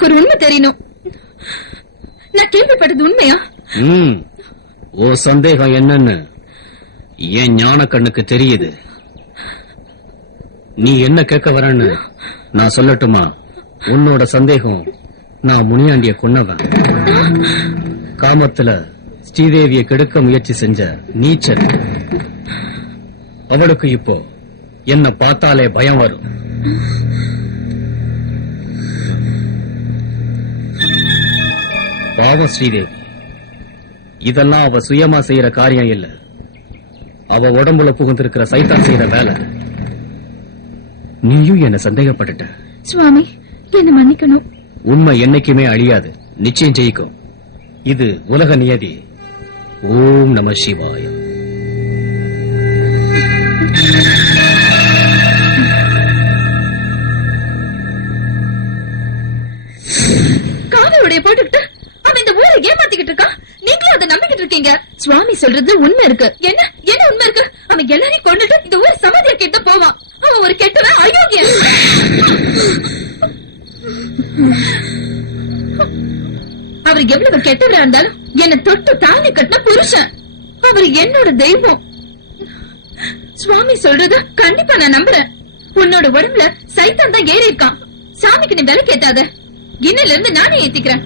எனக்கு ஒரு உண்மை தெரியணும். நான் கேள்விப்பட்டது உண்மையா? ஓ சந்தேகம் என்னன்னு என் ஞான கண்ணுக்கு தெரியுது. நீ என்ன கேட்க வரன்னு நான் சொல்லட்டுமா? உன்னோட சந்தேகம் நான் முனியாண்டிய கொன்னவன். காமத்துல ஸ்ரீதேவியை கெடுக்க முயற்சி செஞ்ச நீச்சல். அவளுக்கு இப்போ என்ன பார்த்தாலே பயம் வரும். பாவம் ஸ்ரீதேவி. இதெல்லாம் அவ சுயமா செய்யற காரியம் இல்ல. அவ உடம்புல புகுந்திருக்கிற சைத்தான் செய்யற வேலை. நீயும் என்ன சந்தேகப்பட்டுட்ட. சுவாமி, என்ன மன்னிக்கணும். உண்மை என்னைக்குமே அழியாது, நிச்சயம் ஜெயிக்கும். இது உலக நியதி. ஓம் நம சிவாய. காவியுடைய போட்டுக்கிட்டு அவன் இந்த ஊரை ஏமாத்திக்கிட்டு இருக்கான். நீங்களும் அதை நம்பிக்கிட்டு இருக்கீங்க. சுவாமி சொல்றது உண்மை இருக்கு. என்ன என்ன உண்மை இருக்கு? அவன் எல்லாரையும் கொண்டுட்டு இந்த ஊரை சமாதியாக்கிட்டு போவான். அவன் ஒரு கெட்டவன், அயோக்கியன். அவர் எவ்வளவு கெட்டவரா இருந்தாலும் என்ன தொட்டு தாலி கட்டின புருஷன். அவர் என்னோட தெய்வம். சுவாமி சொல்றது கண்டிப்பா நான் நம்புறேன். உன்னோட உடம்புல சைத்தான் தான் ஏறி இருக்கான். சாமிக்கு நீ விலை கேட்டாத. இன்னில இருந்து நானே ஏத்திக்கிறேன்.